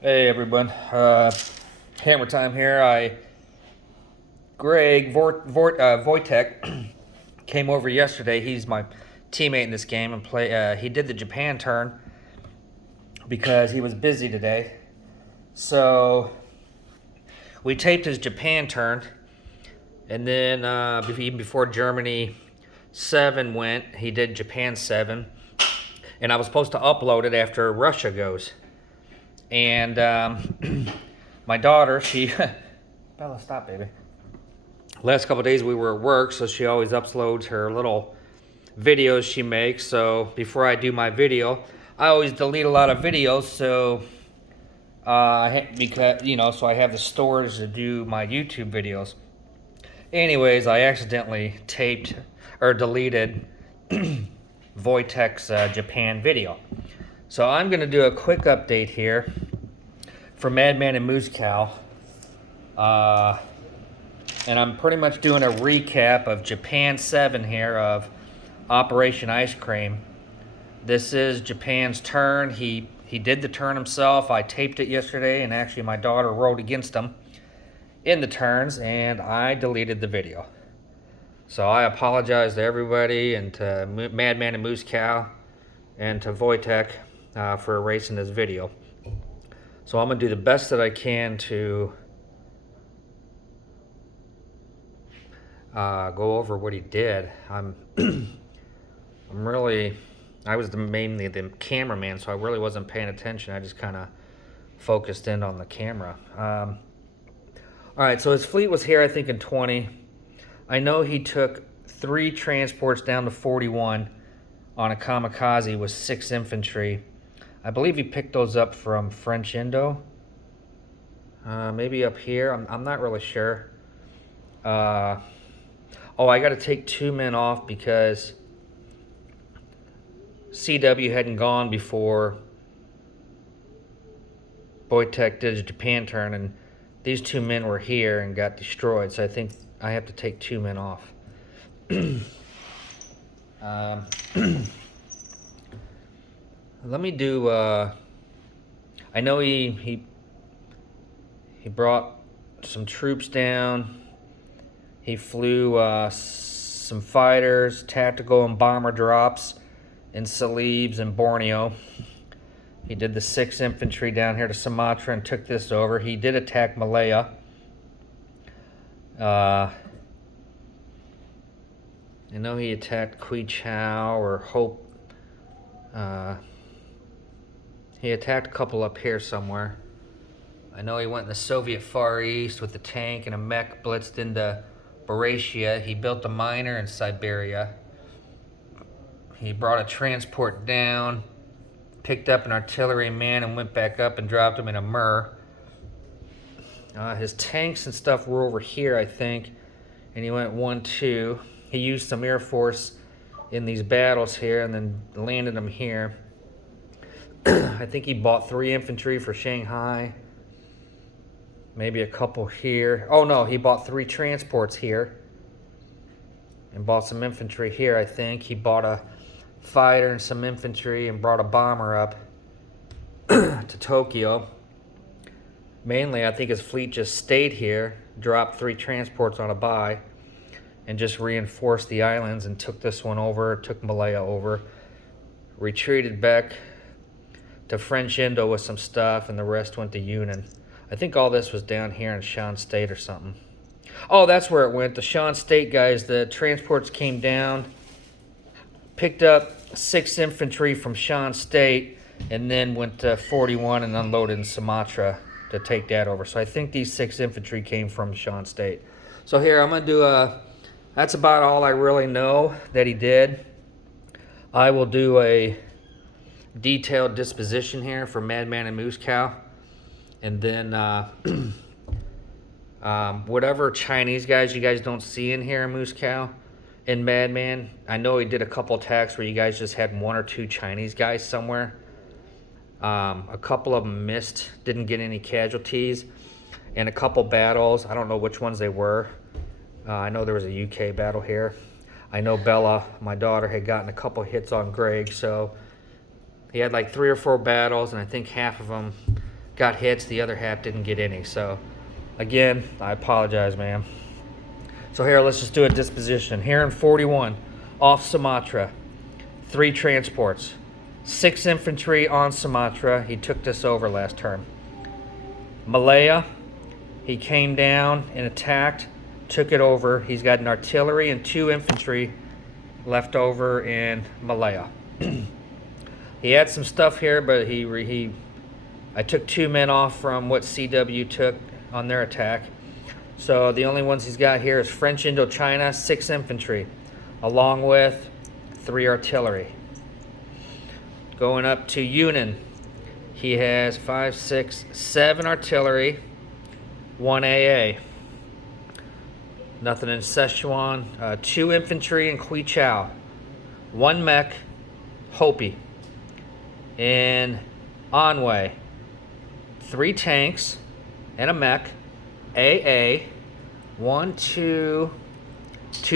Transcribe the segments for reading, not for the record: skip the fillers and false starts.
Hey everyone, hammer time here. Greg Wojtek came over yesterday. He's my teammate in this game and he did the Japan turn because he was busy today. So we taped his Japan turn, and then even before Germany 7 went, he did Japan 7, and I was supposed to upload it after Russia goes. And my daughter, she Bella, stop, baby. Last couple of days we were at work, so she always uploads her little videos she makes. So before I do my video, I always delete a lot of videos, so because so I have the storage to do my YouTube videos. Anyways, I accidentally taped or deleted Wojtek's Japan video. So I'm going to do a quick update here for Madman and Moose Cow. And I'm pretty much doing a recap of Japan 7 here of Operation Icecream. This is Japan's turn. He did the turn himself. I taped it yesterday, and actually my daughter rode against him in the turns, and I deleted the video. So I apologize to everybody, and to Madman and Moose Cow, and to Wojtek for erasing this video. So I'm going to do the best that I can to go over what he did. I was mainly the cameraman, so I really wasn't paying attention. I just kind of focused in on the camera. All right, so his fleet was here, I think, in 20. I know he took 3 transports down to 41 on a kamikaze with 6 infantry. I believe he picked those up from French Indo. Maybe up here. I'm not really sure. Oh, I got to take 2 men off because CW hadn't gone before Wojtek did his Japan turn, and these 2 men were here and got destroyed. So I think I have to take 2 men off. Let me do. I know he brought some troops down. He flew some fighters, tactical and bomber drops in Celebes and Borneo. He did the 6th Infantry down here to Sumatra and took this over. He did attack Malaya. I know he attacked Kui Chau or Hope. He attacked a couple up here somewhere. I know he went in the Soviet Far East with a tank and a mech, blitzed into Buryatia. He built a miner in Siberia. He brought a transport down, picked up an artilleryman, and went back up and dropped him in Amur. His tanks and stuff were over here, I think, and he went 1-2. He used some Air Force in these battles here and then landed them here. I think he bought 3 infantry for Shanghai. Maybe a couple here. Oh no, he bought 3 transports here. And bought some infantry here, I think. He bought a fighter and some infantry and brought a bomber up to Tokyo. Mainly, I think his fleet just stayed here, dropped 3 transports on a buy, and just reinforced the islands and took this one over, took Malaya over, retreated back to French Indo with some stuff, and the rest went to Yunnan. I think all this was down here in Shan State or something. Oh, that's where it went. The Shan State guys, the transports came down, picked up 6 infantry from Shan State, and then went to 41 and unloaded in Sumatra to take that over. So I think these 6 infantry came from Shan State. So here, I'm going to do that's about all I really know that he did. I will do a detailed disposition here for Madman and Moose Cow. And then whatever Chinese guys you guys don't see in here in Moose Cow and Madman, I know he did a couple attacks where you guys just had 1 or 2 Chinese guys somewhere. A couple of them missed, didn't get any casualties. And a couple battles, I don't know which ones they were. I know there was a UK battle here. I know Bella, my daughter, had gotten a couple hits on Greg, so he had like 3 or 4 battles, and I think half of them got hits, the other half didn't get any. So again, I apologize, man. So here, let's just do a disposition. Here in 41, off Sumatra, 3 transports, 6 infantry on Sumatra. He took this over last term. Malaya, he came down and attacked, took it over. He's got an artillery and 2 infantry left over in Malaya. He had some stuff here, but I took 2 men off from what CW took on their attack. So the only ones he's got here is French Indochina, 6 infantry, along with 3 artillery. Going up to Yunnan, he has 5, 6, 7 artillery, 1 AA. Nothing in Sichuan. 2 infantry in Quichao, 1 mech, Hopi. In Anhui, 3 tanks and a mech, AA, 1, 2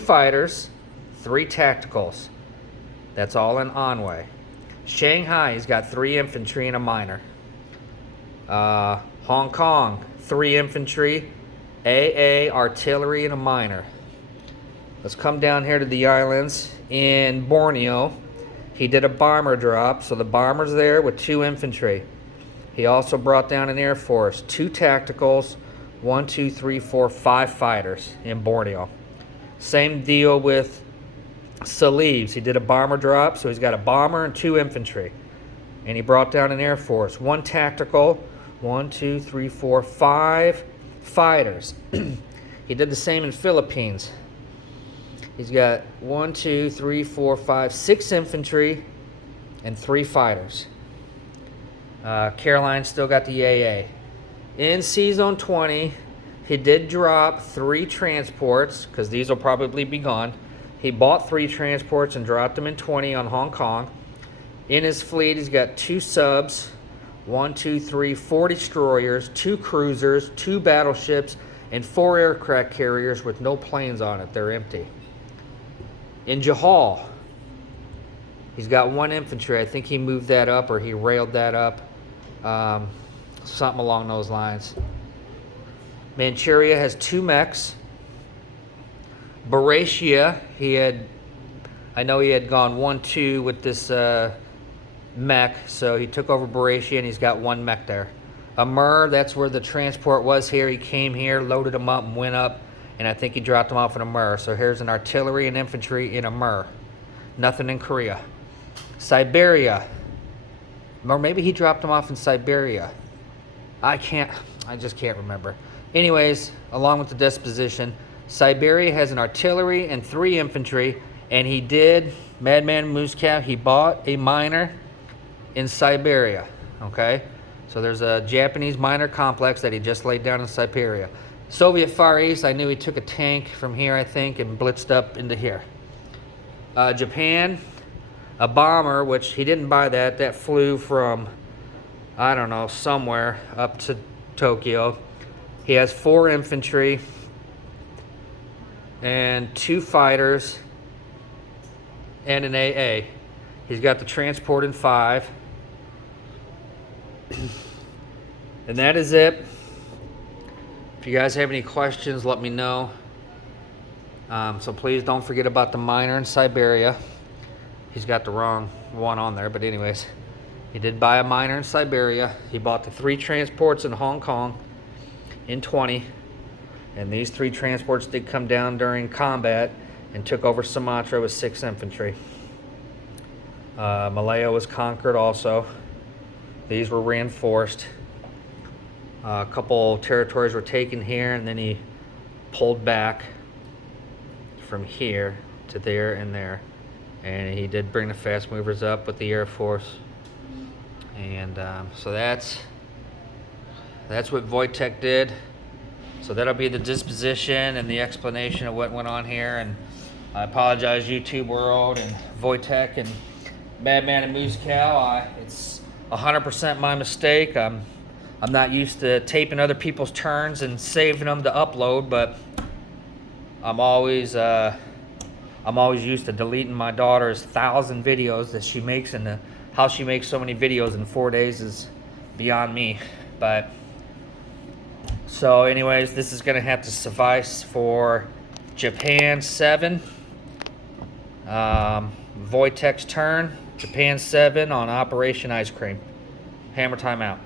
fighters, 3 tacticals. That's all in Anhui. Shanghai, he's got 3 infantry and a miner. Hong Kong, 3 infantry, AA, artillery, and a miner. Let's come down here to the islands. In Borneo, he did a bomber drop, so the bomber's there with 2 infantry. He also brought down an air force, 2 tacticals, 1, 2, 3, 4, 5 fighters in Borneo. Same deal with Celebes. He did a bomber drop, so he's got a bomber and 2 infantry. And he brought down an air force, 1 tactical, 1, 2, 3, 4, 5 fighters. He did the same in Philippines. He's got 1, 2, 3, 4, 5, 6 infantry and 3 fighters. Caroline still got the AA. In C-Zone 20, he did drop 3 transports, because these will probably be gone. He bought 3 transports and dropped them in 20 on Hong Kong. In his fleet, he's got 2 subs, 1, 2, 3, 4 destroyers, 2 cruisers, 2 battleships, and 4 aircraft carriers with no planes on it. They're empty. In Johal, he's got 1 infantry. I think he moved that up, or he railed that up. Something along those lines. Manchuria has 2 mechs. Baratia, I know he had gone 1-2 with this mech, so he took over Baratia and he's got 1 mech there. Amur, that's where the transport was here. He came here, loaded them up and went up, and I think he dropped them off in Amur. So here's an artillery and infantry in Amur. Nothing in Korea. Siberia, or maybe he dropped them off in Siberia. I just can't remember. Anyways, along with the disposition, Siberia has an artillery and 3 infantry, and he did, Madman Moose Cow, he bought a miner in Siberia, okay? So there's a Japanese miner complex that he just laid down in Siberia. Soviet Far East, I knew he took a tank from here, I think, and blitzed up into here. Japan, a bomber, which he didn't buy that flew from, I don't know, somewhere up to Tokyo. He has 4 infantry and 2 fighters and an AA. He's got the transport in 5. And that is it. If you guys have any questions, let me know. So please don't forget about the miner in Siberia. He's got the wrong one on there, but anyways, he did buy a miner in Siberia. He bought the 3 transports in Hong Kong in 20, and these 3 transports did come down during combat and took over Sumatra with 6 infantry. Malaya was conquered also. These were reinforced. A couple territories were taken here, and then he pulled back from here to there and there. And he did bring the fast movers up with the Air Force. And so that's what Wojtek did. So that'll be the disposition and the explanation of what went on here. And I apologize, YouTube world and Wojtek and Madman and Moose Cow. It's 100% my mistake. I'm not used to taping other people's turns and saving them to upload, but I'm always used to deleting my daughter's 1,000 videos that she makes, and how she makes so many videos in 4 days is beyond me. But so anyways, this is going to have to suffice for Japan 7. Voitex turn, Japan 7 on Operation Ice Cream. Hammer time out.